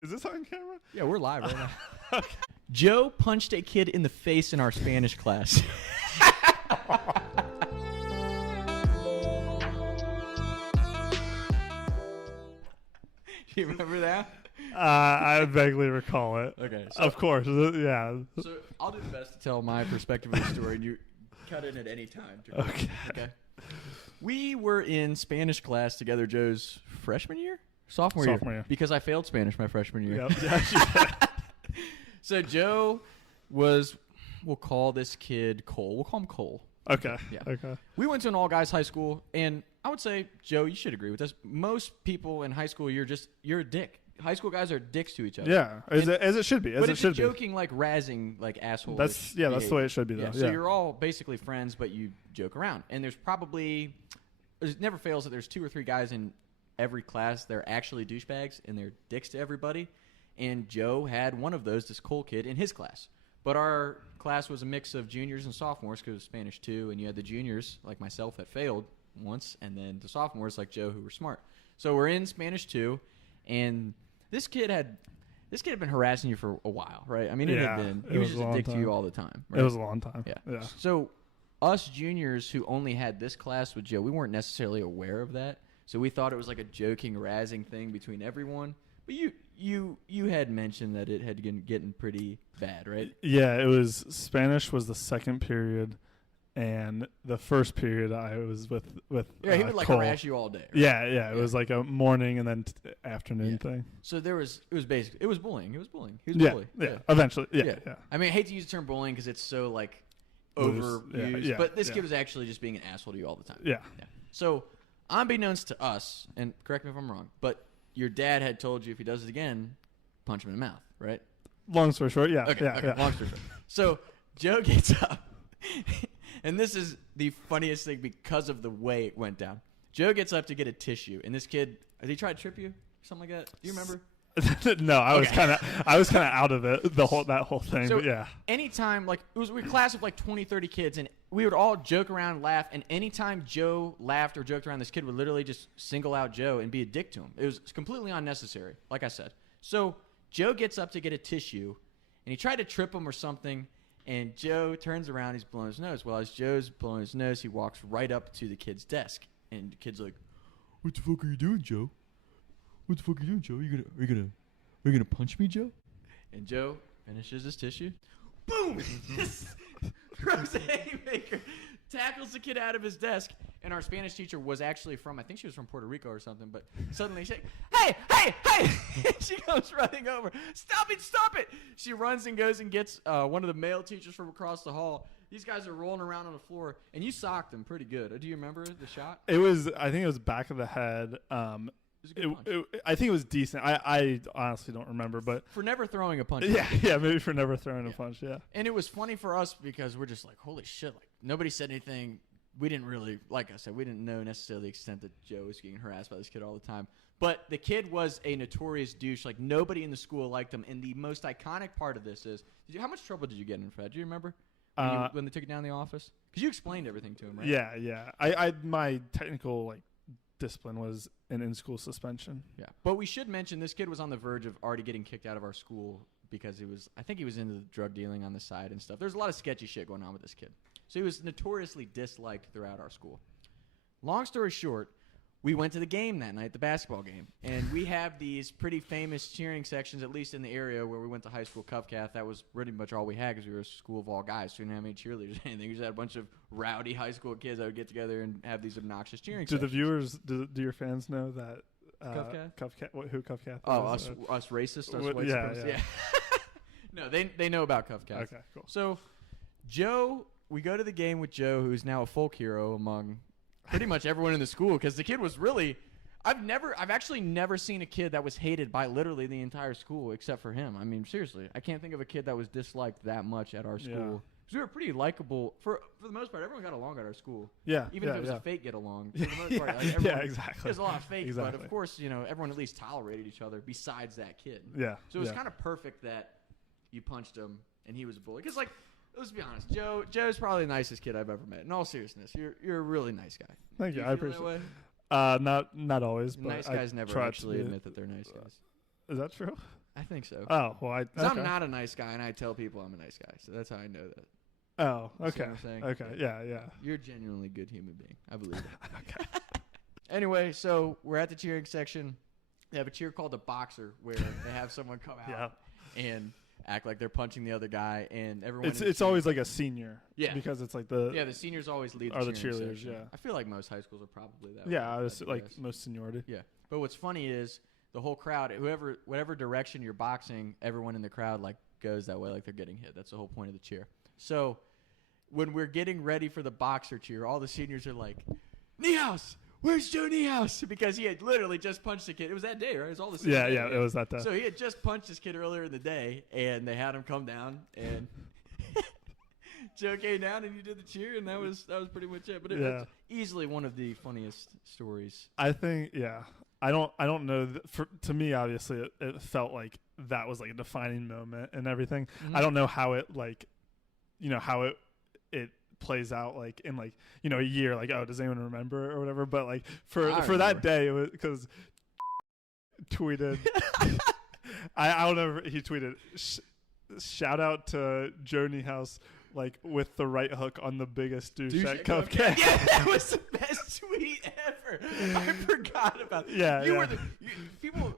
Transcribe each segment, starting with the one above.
Is this on camera? Yeah, we're live right now. Okay. Joe punched a kid in the face in our Spanish class. You remember that? I vaguely recall it. Okay. Of course. Yeah. So I'll do the best to tell my perspective of the story, and you cut in at any time. Okay. Okay. We were in Spanish class together, Joe's freshman year? Sophomore year. Because I failed Spanish my freshman year. Yep. So Joe was, we'll call this kid Cole. We'll call him Cole. Okay. Yeah. Okay. We went to an all-guys high school, and I would say, Joe, you should agree with this. Most people in high school, you're a dick. High school guys are dicks to each other. Yeah, as it should be. But it's a joking, like razzing, like asshole. That's the way it should be, though. Yeah, so you're all basically friends, but you joke around. And it never fails that there's 2 or 3 guys in every class. They're actually douchebags, and they're dicks to everybody. And Joe had one of those, this Cole kid, in his class. But our class was a mix of juniors and sophomores because it was Spanish 2, and you had the juniors, like myself, that failed once, and then the sophomores, like Joe, who were smart. So we're in Spanish 2, and this kid had been harassing you for a while, right? I mean, he was just a dick to you all the time. Right? It was a long time. Yeah. So us juniors who only had this class with Joe, we weren't necessarily aware of that. So we thought it was like a joking, razzing thing between everyone. But you had mentioned that it had getting pretty bad, right? Yeah, it was Spanish was the second period, and the first period I was with he would like Cole. harass you all day. Right? Yeah. It was like a morning and then afternoon thing. So it was bullying. He was a bully. Yeah. Eventually. Yeah. I mean, I hate to use the term bullying because it's so like overused, but this kid was actually just being an asshole to you all the time. Yeah. So unbeknownst to us, and correct me if I'm wrong, but your dad had told you if he does it again, punch him in the mouth, right? Long story short, yeah. Okay. Long story short. So Joe gets up, and this is the funniest thing because of the way it went down. Joe gets up to get a tissue, and this kid, did he try to trip you? Something like that? Do you remember? No, I was kind of out of it, that whole thing, So but yeah. Anytime, like, we were a class of like 20, 30 kids, and we would all joke around and laugh, and anytime Joe laughed or joked around, this kid would literally just single out Joe and be a dick to him. It was completely unnecessary, like I said. So Joe gets up to get a tissue, and he tried to trip him or something, and Joe turns around, he's blowing his nose. Well, as Joe's blowing his nose, he walks right up to the kid's desk, and the kid's like, "What the fuck are you doing, Joe? What the fuck are you doing, Joe? Are you gonna punch me, Joe?" And Joe finishes his tissue. Boom! Throws a haymaker, tackles the kid out of his desk, and our Spanish teacher was actually I think she was from Puerto Rico or something, but suddenly she's like, hey! She comes running over. Stop it! She runs and goes and gets one of the male teachers from across the hall. These guys are rolling around on the floor, and you socked them pretty good. Do you remember the shot? I think it was back of the head. I think it was decent. I honestly don't remember, but for never throwing a punch. Yeah, maybe for never throwing a punch. Yeah. And it was funny for us because we're just like, holy shit! Like nobody said anything. We didn't really, like I said, we didn't know necessarily the extent that Joe was getting harassed by this kid all the time. But the kid was a notorious douche. Like nobody in the school liked him. And the most iconic part of this is, how much trouble did you get in for that? Do you remember when they took you down to the office? Because you explained everything to him, right? Yeah. I my technical discipline was an in-school suspension. Yeah, but we should mention this kid was on the verge of already getting kicked out of our school because I think he was into the drug dealing on the side and stuff. There's a lot of sketchy shit going on with this kid. So he was notoriously disliked throughout our school. Long story short, we went to the game that night, the basketball game, and we have these pretty famous cheering sections, at least in the area where we went to high school, Covcath. That was pretty much all we had because we were a school of all guys, so we didn't have any cheerleaders or anything. We just had a bunch of rowdy high school kids that would get together and have these obnoxious cheering sections. Do the viewers, do your fans know that Covcath? Who Covcath is? Oh, us racists, us white supremacists. Yeah. No, they know about Covcath. Okay, cool. So Joe, we go to the game with Joe, who's now a folk hero among pretty much everyone in the school because the kid was really I've actually never seen a kid that was hated by literally the entire school except for him. I mean, seriously, I can't think of a kid that was disliked that much at our school. Because we were pretty likable for the most part. Everyone got along at our school. Yeah. Even if it was a fake get along. For the most part, exactly. There's a lot of fakes, exactly. But of course, everyone at least tolerated each other besides that kid. Yeah. So it was kind of perfect that you punched him and he was a bully. Because let's be honest, Joe's probably the nicest kid I've ever met. In all seriousness, you're a really nice guy. Thank you. I appreciate it. Not always, but nice guys never actually admit that they're nice guys. Is that true? I think so. Oh, well, 'Cause I'm not a nice guy, and I tell people I'm a nice guy, so that's how I know that. Oh, You see okay. what I'm saying? Okay. Yeah. You're a genuinely good human being. I believe it. Okay. Anyway, so we're at the cheering section. They have a cheer called the boxer, where they have someone come out and act like they're punching the other guy, and everyone. It's always like a senior. Yeah. Because it's like the seniors always lead are the cheering cheerleaders. section. Yeah. I feel like most high schools are probably that way. Yeah. I was I'd like guess. most seniority. Yeah. But what's funny is the whole crowd, whatever direction you're boxing, everyone in the crowd like goes that way, like they're getting hit. That's the whole point of the cheer. So when we're getting ready for the boxer cheer, all the seniors are like, Niehaus, where's Joe Niehaus? Because he had literally just punched a kid. It was that day, right? It was all the same day. Yeah. It was that day. So he had just punched this kid earlier in the day, and they had him come down, and Joe came down, and he did the cheer, and that was pretty much it. But it was easily one of the funniest stories. I think. Yeah. I don't know. To me, obviously, it felt like that was like a defining moment and everything. Mm-hmm. I don't know how it how it plays out like in like a year. Like, oh, does anyone remember or whatever? But like for that day, it was because tweeted. I don't know. He tweeted, "Shout out to Joe Niehaus, like with the right hook on the biggest douche at Cupcake." Yeah, that was the best tweet ever. I forgot about that. Yeah, you were people.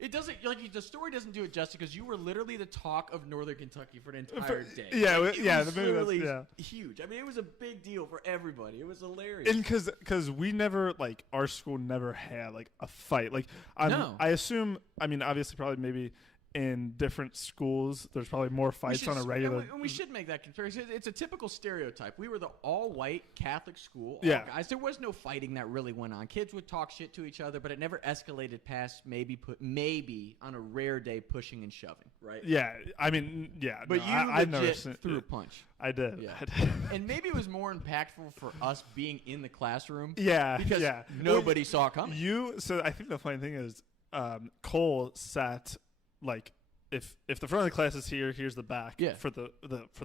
It doesn't like the story doesn't do it justice because you were literally the talk of Northern Kentucky for an entire day. Yeah, like, yeah, it was the movie literally was, huge. I mean, it was a big deal for everybody. It was hilarious. And because we never like our school never had like a fight. Like No. I assume. I mean, obviously, probably maybe in different schools, there's probably more fights on a regular. And we should make that comparison. It's a typical stereotype. We were the all-white Catholic school. All Yeah. guys. There was no fighting that really went on. Kids would talk shit to each other, but it never escalated past maybe on a rare day pushing and shoving, right? Yeah, I mean, yeah. But no, you I've never legit seen, threw a punch. I did. Yeah. I did. And maybe it was more impactful for us being in the classroom. Yeah, Because yeah. nobody saw it coming. So I think the funny thing is, Cole sat like if the front of the class is here, here's the back. Yeah. For the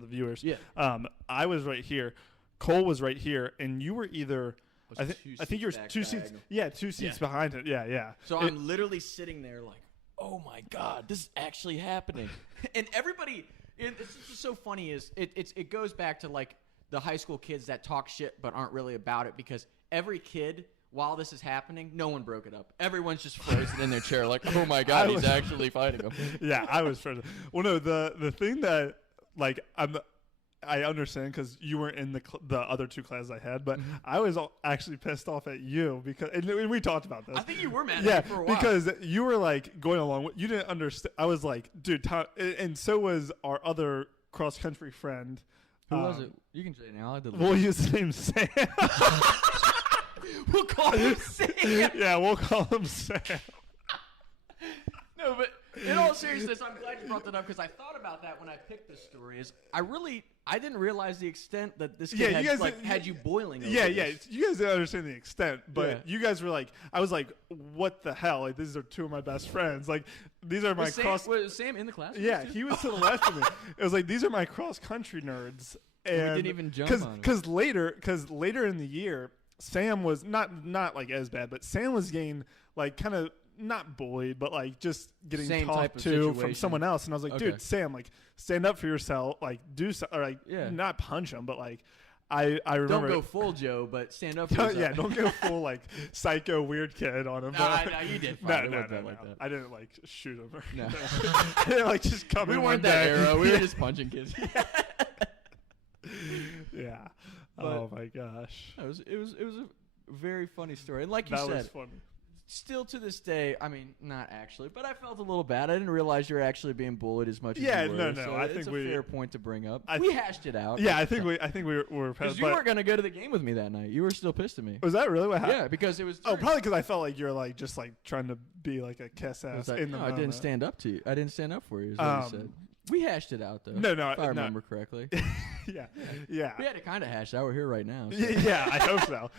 viewers. Yeah. I was right here. Cole was right here, and you were either. I think you were two seats. diagonal. Yeah, two seats behind it. Yeah, yeah. So I'm literally sitting there like, oh my God, this is actually happening. And everybody, it's just so funny is it goes back to like the high school kids that talk shit but aren't really about it because every kid, while this is happening, no one broke it up. Everyone's just frozen in their chair like, oh my God, he's actually fighting him. Yeah, I was frozen. Well, no, the thing that like I understand because you weren't in the other two classes I had, but I was actually pissed off at you because and we talked about this. I think you were mad at me for a while. Because you were like going along. You didn't understand. I was like, dude, and so was our other cross country friend. Who was it? You can say it now. We'll use the name Sam. We'll call him Sam. Yeah, we'll call him Sam. No, but in all seriousness, I'm glad you brought that up because I thought about that when I picked this story. I didn't realize the extent that this kid had you boiling. Over this. You guys didn't understand the extent, but you guys were like, I was like, what the hell? Like, these are two of my best friends. Like, these are my Was Sam in the class? Yeah, he was to the left of me. It was like, these are my cross country nerds. And we didn't even jump on him. Because later in the year, Sam was not like as bad, but Sam was getting like kind of not bullied, but like just getting Same type talked of to situation. from someone else. And I was like, dude, Sam, like stand up for yourself, like do so, or like not punch him, but like I remember. Don't go full Joe, but stand up for yourself. Yeah, don't go full like psycho weird kid on him. No, you did fine. No, like that. I didn't like shoot him. Or No. I didn't like just come in. We weren't that era. We were just punching kids. Yeah. But oh my gosh. It was a very funny story, and like you that said, was funny. Still to this day, I mean, not actually, but I felt a little bad. I didn't realize you were actually being bullied as much as you were. No. So I it's think a fair point to bring up. We hashed it out. Yeah, I think we were because you weren't gonna go to the game with me that night. You were still pissed at me. Was that really what happened? Yeah, because it was. Probably because I felt like you're like just like trying to be like a kiss ass in the moment. I didn't stand up to you. I didn't stand up for you. Is what you said. We hashed it out though. No, if I remember correctly. Yeah. We had to kind of hash it out. We're here right now. So. Yeah, I hope so.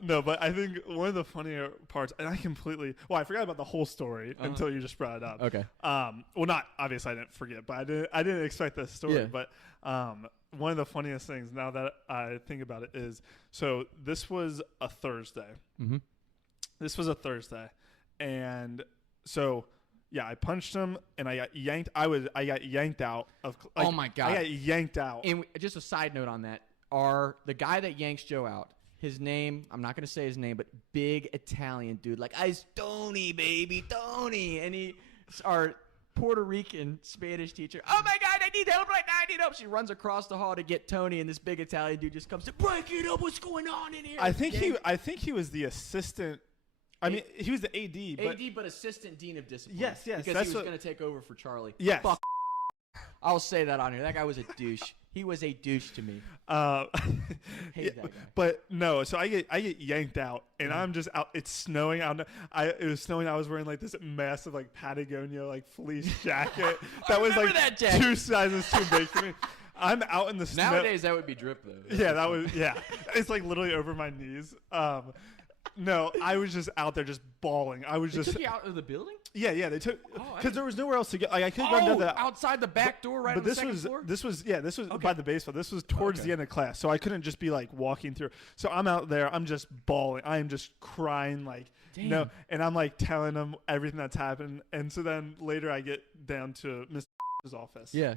No, but I think one of the funnier parts, and I forgot about the whole story until you just brought it up. Okay. Well, not obviously I didn't forget, but I didn't expect this story. Yeah. But one of the funniest things now that I think about it is, so this was a Thursday. Mm-hmm. This was a Thursday, and so Yeah, I punched him and I got yanked. I got yanked out of. Like, oh my God! I got yanked out. And just a side note on that: the guy that yanks Joe out. His name, I'm not going to say his name, but big Italian dude. Like, I's Tony, baby, Tony. And he's our Puerto Rican Spanish teacher. Oh, my God, I need help right now. I need help. She runs across the hall to get Tony, and this big Italian dude just comes to break it up. What's going on in here? I think he was the assistant. I mean, he was the AD. But assistant dean of discipline. Yes. Because he was going to take over for Charlie. Yes. Fuck. I'll say that on here. That guy was a douche. He was a douche to me. Hate that guy. But no, so I get yanked out, and I'm just out. It's snowing out. It was snowing. I was wearing like this massive like Patagonia like fleece jacket that was like that 2 sizes too big for me. I'm out in the snow. Nowadays that would be drip though. Yeah, that was It's like literally over my knees. No, I was just out there just bawling. I was just took you out of the building? Yeah, they took because there was nowhere else to go. Like I could have gone down the outside the back door, right? But on the second floor? this was by the baseball. This was towards the end of class, so I couldn't just be like walking through. So I'm out there. I'm just bawling. I am just crying like no, and I'm like telling them everything that's happened. And so then later I get down to Mr. office. Yeah,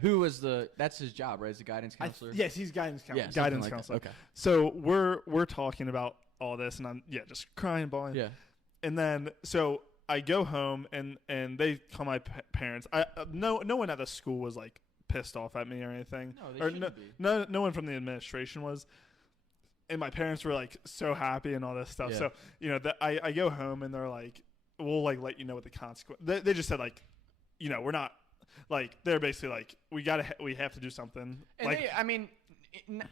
that's his job, right? As a guidance counselor. Yes, he's guidance counselor. Yeah, guidance like counselor. Okay. So we're talking about all this, and I'm just crying, bawling. Yeah. And then so I go home, and they call my parents. No one at the school was like pissed off at me or anything. No, they shouldn't be. No one from the administration was. And my parents were like so happy and all this stuff. Yeah. So I go home, and they're like, we'll like let you know what the consequence. They just said like, we're not like, they're basically like, we have to do something. And like,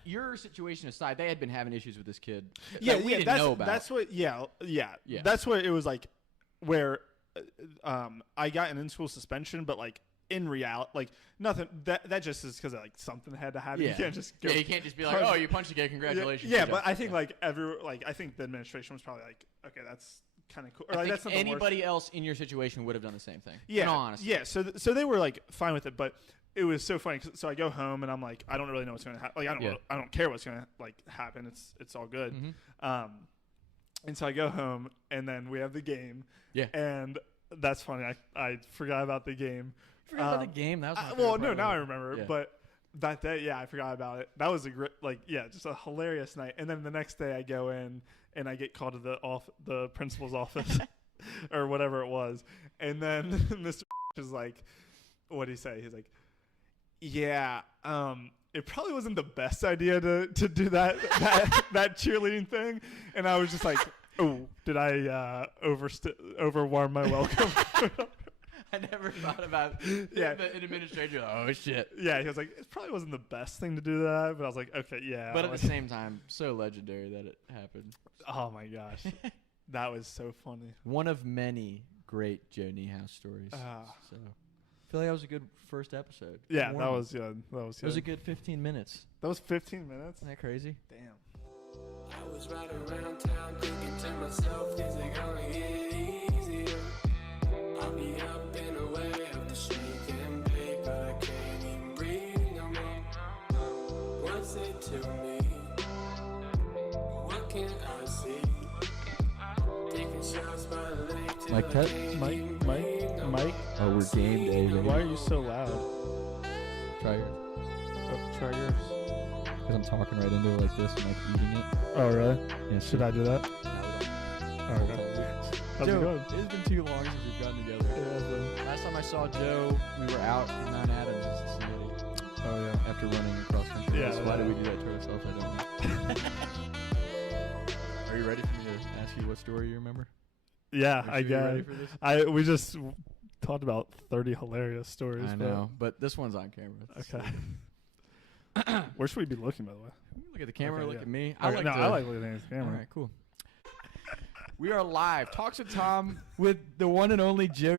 your situation aside, they had been having issues with this kid. Yeah, that we didn't know about. That's what. Yeah. That's what it was like. Where I got an in-school suspension, but like in reality, like nothing. That just is because like something had to happen. Yeah. You can't just go. Yeah, you can't just be like, oh, you punched a kid, congratulations. Yeah, but I think I think the administration was probably like, okay, that's kind of cool. Or, like, that's not anybody else in your situation would have done the same thing. Yeah, in all honesty. Yeah. So they were like fine with it, but it was so funny. So I go home and I'm like, I don't really know what's going to happen. Like I don't care what's going to like happen. It's all good. Mm-hmm. And so I go home, and then we have the game. Yeah. And that's funny. I forgot about the game. Forgot about the game. That was now I remember. Yeah. But that day, I forgot about it. That was a great, just a hilarious night. And then the next day, I go in and I get called to the principal's office or whatever it was. And then Mr. is like, what did he say? He's like, yeah, it probably wasn't the best idea to do that cheerleading thing. And I was just like, oh, did I overwarm my welcome? I never thought about an administrator. Oh, shit. Yeah, he was like, it probably wasn't the best thing to do that. But I was like, okay, yeah. But at the same time, so legendary that it happened. Oh, my gosh. That was so funny. One of many great Joe Niehaus stories. So I feel like that was a good first episode. Yeah, that was good. It was a good 15 minutes. That was 15 minutes? Isn't that crazy? Damn. I was riding around town thinking to myself, is it gonna get easier? I'll be up and away up the street getting paid, but I can't even breathe no more. What's it to me? What can I see? Taking shots by the lake till Mike, Mike. Oh, we're game day. Why are you so loud? Try yours. Oh, try yours. Because I'm talking right into it like this and like eating it. Oh, really? Yeah. Should I do that? No, Okay. How's it going? It's been too long since we've gotten together. Last time I saw Joe, we were out in Mount Adams, Cincinnati. Oh, yeah. After running across country. Yeah. So why did we do that to ourselves? I don't know. Are you ready for me to ask you what story you remember? Yeah, I You ready guess. for this? We just talked about 30 hilarious stories. I know, but this one's on camera. Okay. Where should we be looking, by the way? Look at the camera. Okay, look yeah. at me. I like looking at the camera. All right, cool. We are live. Talks with Tom with the one and only Joe